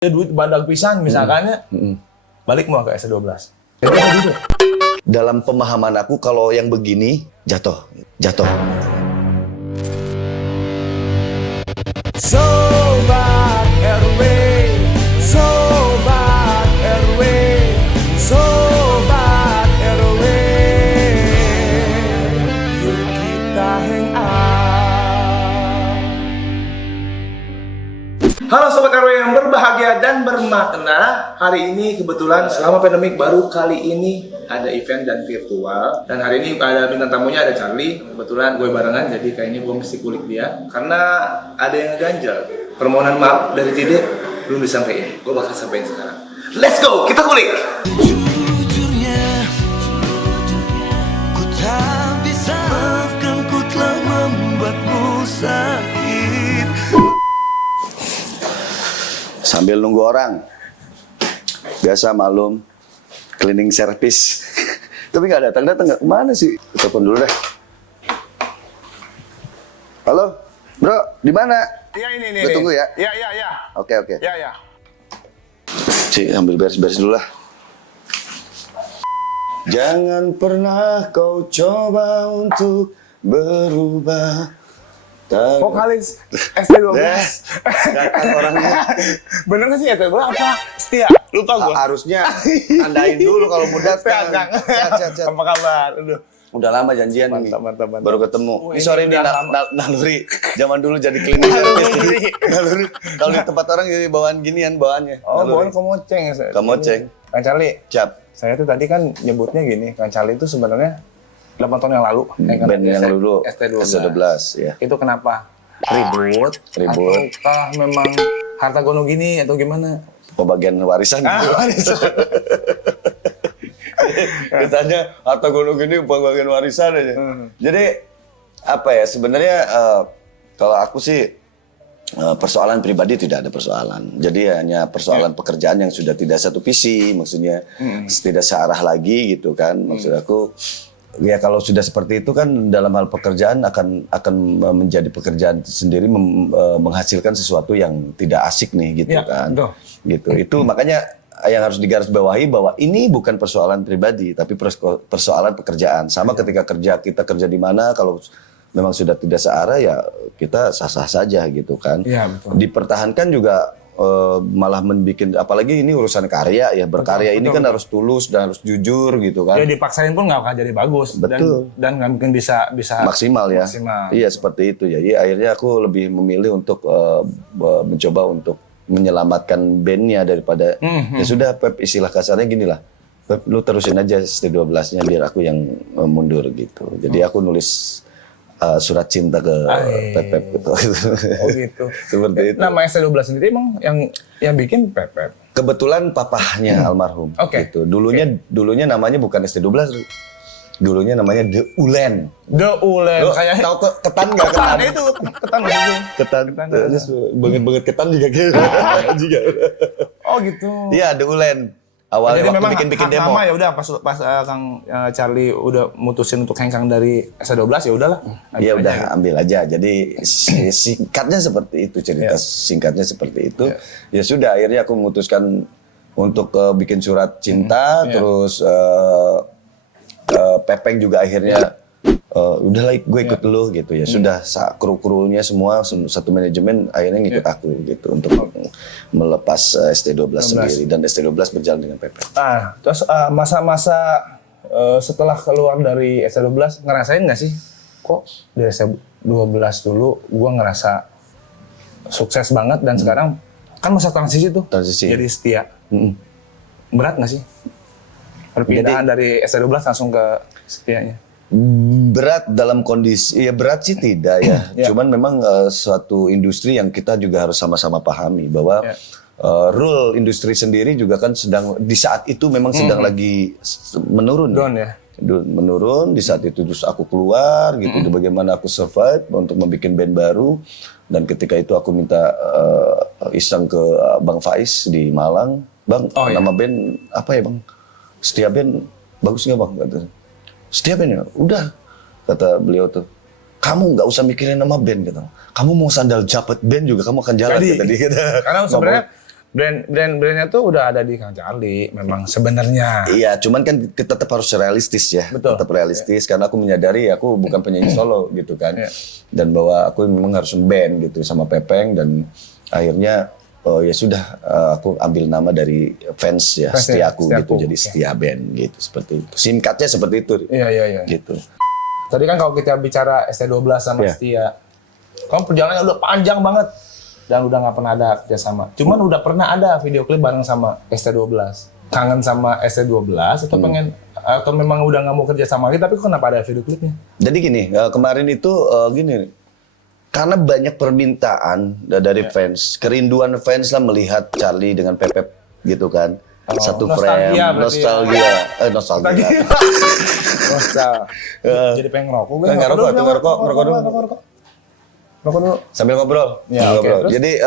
duit badak pisan misalkan ya, balik mau ke S12. Dalam pemahaman aku kalau yang begini jatuh. Sobat RW, Sobat RW, Sobat RW, yuk kita hang out. Halo Sobat RW yang berbahagia dan bermakna. Hari ini kebetulan selama pandemik baru kali ini ada event dan virtual. Dan hari ini ada bintang tamunya, ada Charlie. Kebetulan gue barengan, jadi kayaknya gue mesti kulik dia karena ada yang ganjel. Permohonan maaf dari Tide belum disampaikan. Gue bakal sampaikan sekarang. Let's go, kita kulik. Jujurnya, ku tak bisa maafkan, ku telah membuatmu sakit. Sambil nunggu orang. Biasa malum cleaning service. Tapi nggak datang kemana sih? Telepon dulu deh. Halo, bro, di mana? Iya ini. Gue tunggu ya. Iya. Oke. Iya. Cik, ambil beres-beres dulu lah. Jangan pernah kau coba untuk berubah. Vokalis ST12. Datang orangnya. Bener gak sih ST12 apa? Setia. Lupa gue. Harusnya tandain dulu kalau mau datang. Chat. Apa kabar? Aduh. Udah lama janjian nih. Mantap. Baru ketemu. Oh, Ini sorry udah nih lama. naluri. Zaman dulu jadi cleaning service. Naluri. Kalau di tempat orang jadi bawaan ginian bawaannya. Oh, Naluri. bawaan komoceng ya? Komoceng. Kang Charlie, Cap. saya tuh tadi kan nyebutnya gini, Kang Charlie itu sebenarnya 8 tahun yang lalu. Band yang dulu ST12. ya. Itu kenapa? Ribut. Ataukah memang harta gono gini atau gimana? Pembagian warisan. Ditanya harta gunung gini pembagian warisan aja. Jadi apa ya sebenarnya kalau aku sih persoalan pribadi tidak ada persoalan. Jadi hanya persoalan pekerjaan yang sudah tidak satu visi, maksudnya tidak searah lagi gitu kan. Maksud aku ya kalau sudah seperti itu kan dalam hal pekerjaan akan menjadi pekerjaan sendiri menghasilkan sesuatu yang tidak asik nih gitu kan. Betul. Gitu. Itu makanya yang harus digarisbawahi bahwa ini bukan persoalan pribadi tapi persoalan pekerjaan. Sama ketika kita kerja di mana kalau memang sudah tidak searah ya kita sah-sah saja gitu kan. Iya, betul. Dipertahankan juga malah membuat apalagi ini urusan karya ya, berkarya betul. Ini kan harus tulus dan harus jujur gitu kan. Ya dipaksain pun nggak akan jadi bagus. Betul. Dan nggak mungkin bisa maksimal ya. Iya seperti itu. Jadi akhirnya aku lebih memilih untuk mencoba untuk menyelamatkan bandnya daripada ya sudah Pep, istilah kasarnya gini lah. Pep, lu terusin aja ST12-nya biar aku yang mundur gitu. Jadi aku nulis surat cinta ke Pep gitu. Oh gitu. Seperti itu. Nama ST12 sendiri emang yang bikin Pep. Kebetulan papahnya almarhum. Oke. Gitu. Dulunya namanya bukan ST12. Dulunya namanya The Ulen. The Ulen. Lo Kayak tahu ketan nggak? ketan itu. Ketan maksudnya. Ketan. Banget ketan juga gitu. Oh gitu. Iya, The Ulen. Awalnya Jadi waktu memang bikin demo. nama ya udah pas Kang Charlie udah mutusin untuk hengkang dari S12 ya udahlah. Iya udah ambil aja. Jadi singkatnya seperti itu cerita singkatnya seperti itu. Ya sudah akhirnya aku memutuskan untuk bikin surat cinta terus Pepeng juga akhirnya udahlah gue ikut dulu gitu ya. Sudah kru-krunya semua satu manajemen akhirnya ngikut aku gitu untuk melepas ST12 sendiri dan ST12 berjalan dengan Pepeng. Terus masa-masa setelah keluar dari ST12 ngerasain nggak sih kok dari ST12 dulu gue ngerasa sukses banget dan sekarang kan masa transisi tuh jadi setia. Berat nggak sih perpindahan dari ST12 langsung ke setianya? Berat dalam kondisi, ya berat sih tidak ya. Cuman memang suatu industri yang kita juga harus sama-sama pahami bahwa rule industri sendiri juga kan sedang di saat itu memang sedang lagi menurun. Down ya. Menurun di saat itu terus aku keluar gitu. Bagaimana aku survive untuk membuat band baru dan ketika itu aku minta iseng ke Bang Faiz di Malang, Bang nama band apa ya Bang? Setia Band bagus nggak Bang? Kata. Setia Band ya? Udah, kata beliau tuh. Kamu nggak usah mikirin nama band gitu. Kamu mau sandal japet band juga kamu akan jalan kata dia. Karena sebenarnya Brandnya tuh udah ada di Kang Charlie memang sebenarnya. Iya, cuman kan kita tetap harus realistis ya. Betul. Tetap realistis karena aku menyadari aku bukan penyanyi solo gitu kan. Dan bahwa aku memang harus band gitu sama Pepeng dan akhirnya ya sudah aku ambil nama dari fans ya, Setiaku gitu. Jadi Setia Band gitu seperti itu. Singkatnya seperti itu. Iya. Gitu. Tadi kan kalau kita bicara ST12 sama Setia, kamu perjalanannya udah panjang banget dan udah nggak pernah ada kerjasama. Cuman udah pernah ada video klip bareng sama ST12. Kangen sama ST12 atau pengen atau memang udah nggak mau kerja sama lagi, tapi kenapa ada video klipnya? Jadi gini, kemarin itu gini, karena banyak permintaan dari fans, kerinduan fans lah melihat Charlie dengan Pepep gitu kan. Satu frame, nostalgia. Jadi pengen ngerokok. Ngerokok dulu. Sambil ngobrol. Ya, oke, terus? Jadi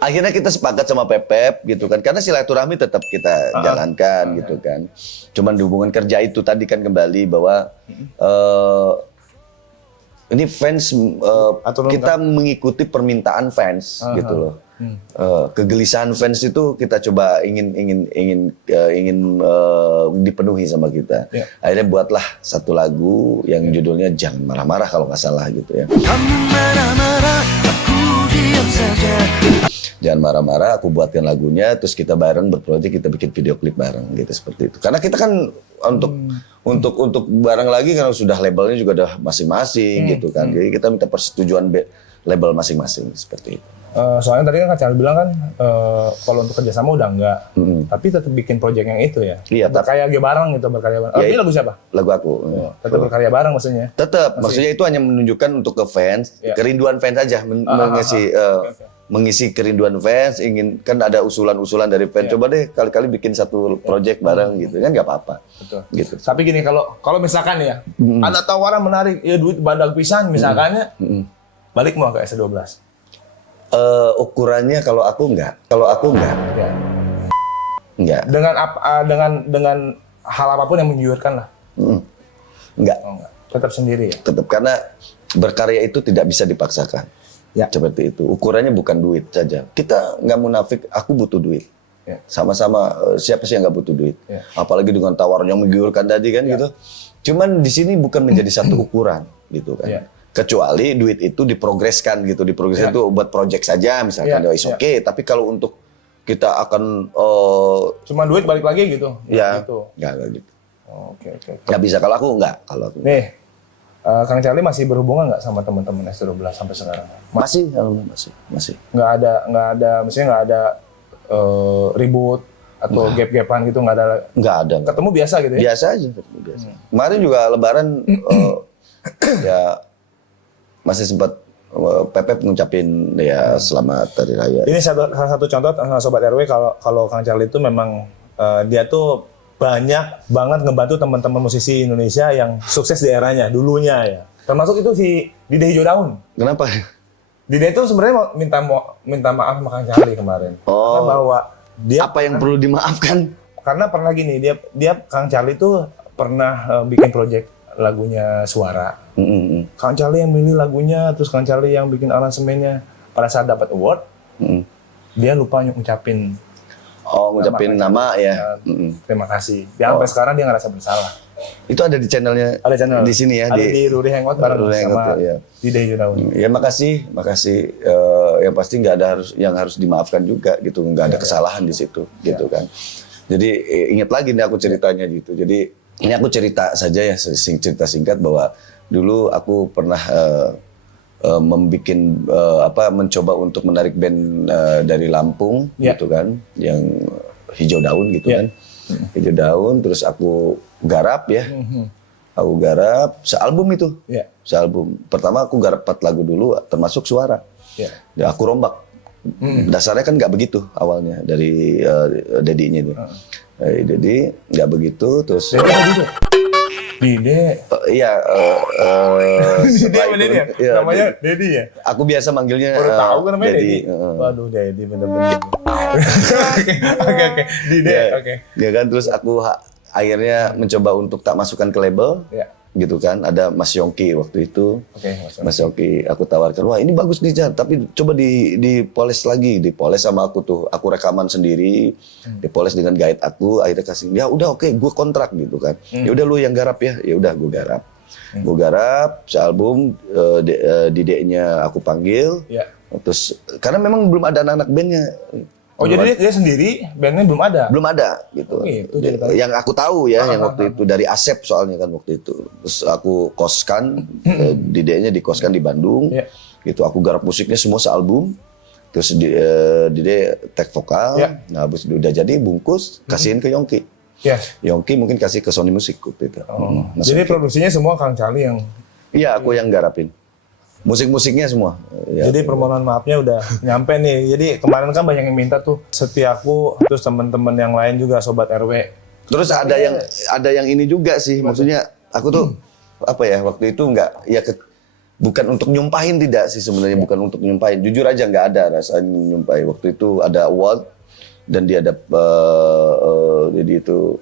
akhirnya kita sepakat sama Pepep gitu kan, karena silaturahmi tetap kita jalankan gitu kan. Cuman di hubungan kerja itu tadi kan kembali bahwa ini fans kita mengikuti permintaan fans gitu loh. Kegelisahan fans itu kita coba ingin dipenuhi sama kita. Akhirnya buatlah satu lagu yang judulnya Jangan Marah-Marah kalau nggak salah gitu ya. Kamu marah-marah, aku diam saja. Jangan Marah-Marah, aku buatkan lagunya, terus kita bareng berproyek, kita bikin video klip bareng gitu seperti itu. Karena kita kan untuk bareng lagi karena sudah labelnya juga udah masing-masing gitu kan. Jadi kita minta persetujuan label masing-masing seperti itu. Soalnya tadi kan Kak Charlie bilang kan kalau untuk kerjasama udah enggak, tapi tetap bikin project yang itu ya. Iya, berkarya bareng gitu, berkarya bareng. Ini lagu siapa? Lagu aku. Tetap berkarya bareng maksudnya. Tetap, maksudnya itu hanya menunjukkan untuk ke fans, kerinduan fans aja, mengisi kerinduan fans. Ingin kan ada usulan-usulan dari fans. Coba deh kali-kali bikin satu project bareng gitu kan nggak apa-apa. Betul. Gitu. Tapi gini kalau misalkan ya ada tawaran menarik, ya duit badak pisan misalkannya, balik mau ke S12. Ukurannya kalau aku enggak. Ya. Enggak. Dengan hal apapun yang menggiurkan lah. Enggak. Oh, enggak. Tetap sendiri ya. Tetap karena berkarya itu tidak bisa dipaksakan. Ya. Seperti itu. Ukurannya bukan duit saja. Kita nggak munafik. Aku butuh duit. Ya. Sama-sama siapa sih yang nggak butuh duit? Ya. Apalagi dengan tawaran yang menggiurkan tadi kan gitu. Cuman di sini bukan menjadi satu ukuran gitu kan. Ya. Kecuali duit itu diprogreskan gitu, diprogreskan itu buat project saja misalkan, is okay. Tapi kalau untuk kita akan cuma duit balik lagi gitu. Ya, gitu. nggak gitu. Oke. Nggak bisa kalau aku nggak. Kalau aku. Nih, Kang Charlie masih berhubungan nggak sama teman-teman S12 sampai sekarang? Masih. Nggak ada, maksudnya nggak ada ribut atau gap-gapan gitu, nggak ada. Nggak ada. Ketemu biasa gitu ya? Biasa aja, biasa. Kemarin juga Lebaran ya masih sempat Pepep ngucapin ya selamat hari raya. Ini salah satu contoh Sobat RW kalau Kang Charlie itu memang dia tuh banyak banget ngebantu teman-teman musisi Indonesia yang sukses di eranya dulunya ya. Termasuk itu si Dide Hijau Daun. Kenapa? Dide itu sebenarnya minta maaf sama Kang Charlie kemarin. Karena bahwa dia apa yang perlu dimaafkan? Karena pernah gini, dia Kang Charlie itu pernah bikin project lagunya Suara. Kang Charlie yang milih lagunya, terus Kang Charlie yang bikin aransemennya. Pada saat dapat award, dia lupa ngucapin nama ya. Terima kasih. Dia sampai sekarang dia ngerasa bersalah. Itu ada di channelnya. Ada channel di sini ya. Ada di Ruri Hangout bareng sama ya. Dide Hijau Daun. Ya makasih. Yang pasti nggak ada yang harus dimaafkan juga gitu. Nggak ada kesalahan di situ gitu kan. Jadi ingat lagi nih aku ceritanya gitu. Jadi ini aku cerita saja ya, cerita singkat bahwa dulu aku pernah mencoba untuk menarik band dari Lampung gitu kan, yang Hijau Daun gitu kan, Hijau Daun, terus aku garap ya, aku garap sealbum itu, sealbum. Pertama aku garap 4 lagu dulu, termasuk Suara, dan aku rombak. Dasarnya kan nggak begitu awalnya dari Dedinya itu. Dedi nggak begitu, terus Dide. Iya. Dide ya? Namanya Dedi ya? Aku biasa manggilnya baru tahu kan namanya Dedi. Waduh, Dedi bener-bener. Oke. Dide, oke. Ya kan, terus aku akhirnya mencoba untuk tak masukkan ke label. gitu kan. Ada Mas Yongki waktu itu. Oke, Mas Yongki aku tawarkan, wah ini bagus nih Jan, tapi coba dipoles lagi, dipoles sama aku tuh, aku rekaman sendiri, dipoles dengan guide aku, akhirnya kasih, ya udah oke, gue kontrak gitu kan, ya udah lu yang garap ya udah gue garap, gue garap sealbum, Dideknya aku panggil, Ya. terus karena memang belum ada anak-anak bandnya. Oh jadi dia sendiri bandnya belum ada? Belum ada gitu. Oh, gitu ceritanya. Yang aku tahu ya, yang waktu itu dari Asep soalnya kan waktu itu. Terus aku koskan, Dideknya dikoskan di Bandung. Ya. Gitu, aku garap musiknya semua sealbum. Terus Dide tag vokal. Ya. Nah, habis itu udah jadi bungkus, kasihin ke Yongki. Yes. Yongki mungkin kasih ke Sony Music waktu itu. Mas Jadi Yongki. produksinya semua Kang Charlie yang. Iya, aku yang garapin. Musik-musiknya semua. Ya. Jadi permohonan maafnya udah nyampe nih. Jadi kemarin kan banyak yang minta tuh Setiaku, terus teman-teman yang lain juga Sobat RW. Terus ada yang ini juga sih, maksudnya aku tuh apa ya waktu itu nggak ya bukan untuk nyumpahin tidak sih sebenarnya, bukan untuk nyumpahin. Jujur aja nggak ada rasanya nyumpahin. Waktu itu ada award dan dia ada jadi itu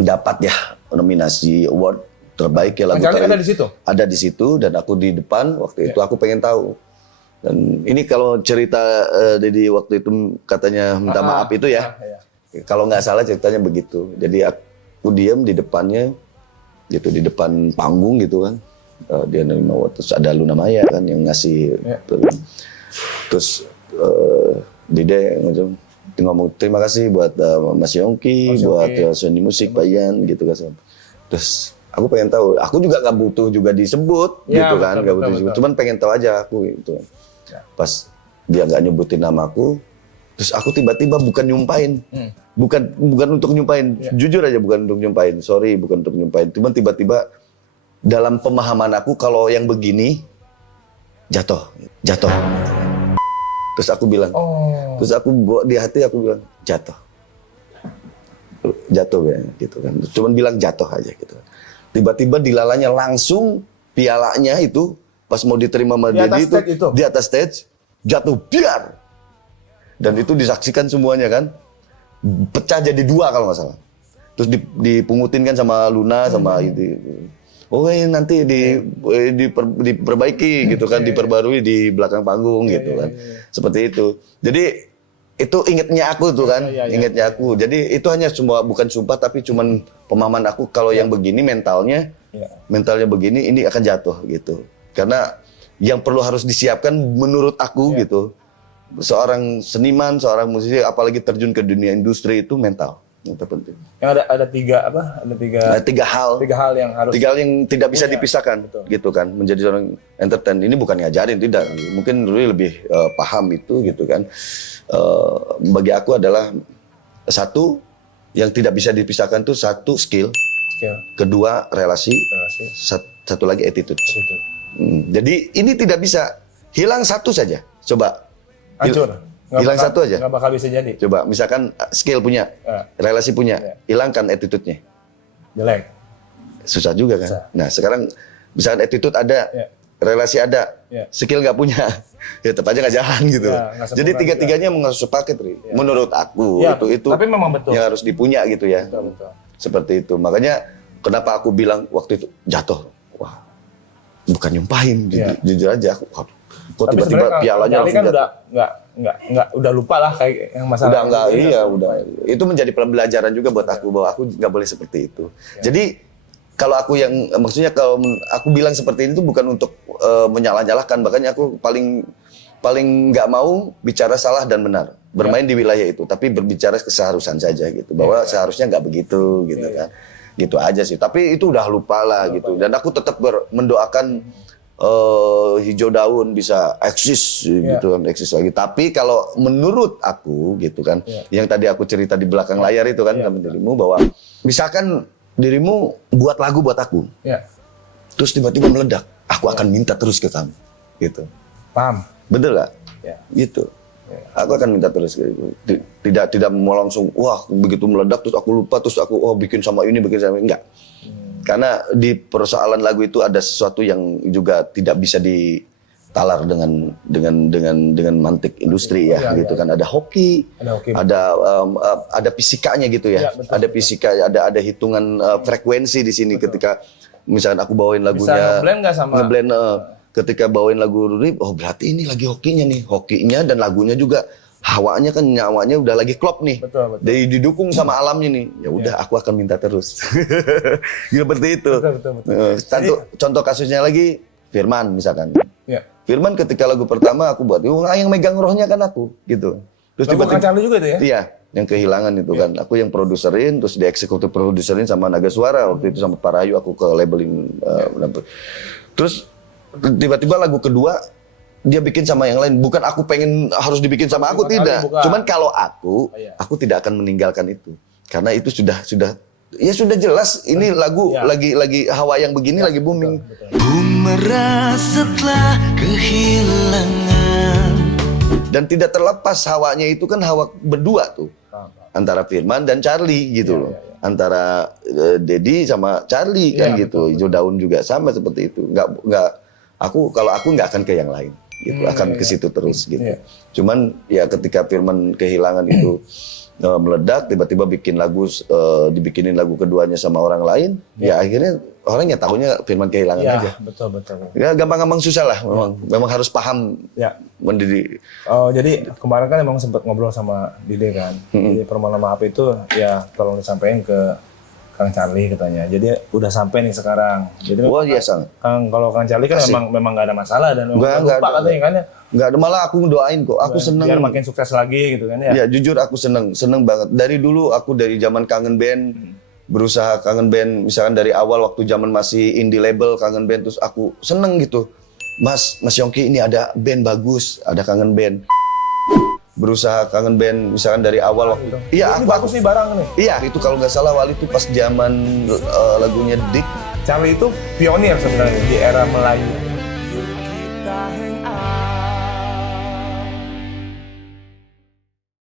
dapat ya nominasi award terbaik ya lagu Kang Charlie terbaik. ada di situ? Ada di situ dan aku di depan waktu itu aku pengen tahu. Dan ini kalau cerita Dedi waktu itu katanya minta maaf itu ya. Kalau nggak salah ceritanya begitu. Jadi aku diam di depannya, gitu di depan panggung gitu kan. Dia nerima award. Terus ada Luna Maya kan yang ngasih. Terus Dide ngomong terima kasih buat Mas Yongki, buat Sony Musik, Pak Ian gitu kan. Terus aku pengen tahu. Aku juga nggak butuh juga disebut gitu kan. Nggak butuh disebut. Cuman pengen tahu aja aku gitu. Pas dia nggak nyebutin namaku. Terus aku tiba-tiba bukan nyumpain, bukan untuk nyumpain, jujur aja bukan untuk nyumpain, sorry bukan untuk nyumpain, cuman tiba-tiba dalam pemahaman aku kalau yang begini jatuh. Terus aku bilang, terus aku di hati aku bilang jatuh ya gitu kan, cuman bilang jatuh aja gitu. Tiba-tiba dilalanya langsung pialanya itu pas mau diterima sama Dedi itu di atas stage jatuh biar. Dan itu disaksikan semuanya kan. Pecah jadi 2 kalau nggak salah. Terus dipungutin kan sama Luna sama itu. Oh nanti diperbaiki gitu kan, diperbarui di belakang panggung gitu kan. Seperti itu. Jadi itu ingetnya aku tuh kan, ingetnya aku. Jadi itu hanya semua bukan sumpah tapi cuman pemahaman aku kalau yang begini mentalnya begini ini akan jatuh gitu. Karena yang perlu harus disiapkan menurut aku gitu. Seorang seniman, seorang musisi, apalagi terjun ke dunia industri itu mental yang terpenting. Yang ada tiga hal yang harus. 3 hal yang tidak bisa dipisahkan, gitu kan. Menjadi seorang entertain ini bukan ngajarin, tidak. Mungkin Rui lebih paham itu, gitu kan. Bagi aku adalah satu yang tidak bisa dipisahkan tuh satu skill, kedua relasi, satu lagi attitude. Jadi ini tidak bisa hilang satu saja. Coba. Hancur. Hilang satu aja. Nggak bakal bisa jadi. Coba, misalkan skill punya, relasi punya, hilangkan attitude-nya. Jelek. Susah juga kan. Nah sekarang misalkan attitude ada, relasi ada, skill nggak punya, ya tetap aja nggak jalan gitu. Jadi tiga-tiganya mengasuh paket, menurut aku itu. Tapi memang betul. Yang harus dipunya gitu ya. Betul. Seperti itu. Makanya kenapa aku bilang waktu itu jatuh, wah bukan nyumpahin, jujur aja aku. Kok tiba-tiba pialanya langsung kan udah lupa lah kayak yang masalah. Udah. Itu menjadi pembelajaran juga buat aku bahwa aku nggak boleh seperti itu. Jadi kalau aku maksudnya kalau aku bilang seperti itu bukan untuk menyalah-nyalahkan, makanya aku paling nggak mau bicara salah dan benar, bermain di wilayah itu, tapi berbicara keseharusan saja gitu, bahwa seharusnya nggak begitu gitu kan, gitu aja sih. Tapi itu udah lupa lah gitu, dan aku tetap mendoakan hijau daun bisa eksis gitu kan, eksis lagi. Tapi kalau menurut aku gitu kan, yang tadi aku cerita di belakang layar itu kan sama dirimu, bahwa misalkan dirimu buat lagu buat aku, terus tiba-tiba meledak, aku akan minta terus ke kamu, gitu. Paham? Betul gak? Gitu. Aku akan minta terus gitu. Tidak mau langsung, wah begitu meledak terus aku lupa, terus aku bikin sama ini, enggak. Karena di persoalan lagu itu ada sesuatu yang juga tidak bisa ditalar dengan mantik industri gitu kan. Ada hoki, ada fisikanya gitu ya. Ada fisika, ada hitungan frekuensi di sini ketika misalkan aku bawain Bisa lagunya ngeblend nggak sama? ngeblend, ketika bawain lagu Ruri, oh berarti ini lagi hokinya nih, hokinya dan lagunya juga hawanya kan nyawanya udah lagi klop nih. Betul. Jadi didukung sama alamnya nih. Ya udah aku akan minta terus. Seperti itu. Betul. Contoh kasusnya lagi Firman misalkan. Ya. Firman ketika lagu pertama aku buat, yang megang rohnya kan aku gitu. Terus Lagu Kang Charlie juga itu ya? Iya, yang kehilangan itu kan. Aku yang produserin, terus dieksekutif produserin sama Naga Suara waktu itu sama Parayu aku ke labeling. Terus tiba-tiba lagu kedua dia bikin sama yang lain. Bukan aku pengen harus dibikin sama aku, tidak. Cuman kalau aku tidak akan meninggalkan itu. Karena itu sudah ya sudah jelas ini lagu lagi hawa yang begini lagi booming. Ku merasa telah kehilangan. Dan tidak terlepas hawanya itu kan hawa berdua tuh. Antara Firman dan Charlie gitu loh. Antara Dedi sama Charlie kan gitu. Hijau Daun juga sama seperti itu. Kalau aku nggak akan ke yang lain gitu. Akan ke situ terus gitu. Cuman ya ketika Firman kehilangan itu meledak, tiba-tiba dibikinin lagu keduanya sama orang lain, ya akhirnya orangnya tahunya Firman kehilangan aja. Betul. Ya gampang-gampang susah lah, memang harus paham. Ya. Mendidik. Oh, jadi kemarin kan emang sempat ngobrol sama Dide kan. Jadi permohonan maaf itu ya tolong disampaikan ke Kang Charlie katanya. Jadi udah sampai nih sekarang. Jadi Wah, iya sang. Kalau Kang Charlie kan memang nggak ada masalah dan memang lupa katanya kan ya. Nggak ada, malah aku doain kok. Aku seneng. Biar makin sukses lagi gitu kan ya. Ya jujur aku seneng banget. Dari dulu aku dari zaman Kangen Band berusaha Kangen Band, misalkan dari awal waktu zaman masih indie label Kangen Band, terus aku seneng gitu. Mas Yongki ini ada band bagus, ada Kangen Band. Berusaha Kangen Band misalkan dari awal waktu. Iya, aku bagus nih barang nih. Iya, itu kalau nggak salah Wali itu pas zaman lagunya Dik. Charlie itu pionir sebenarnya di era Melayu.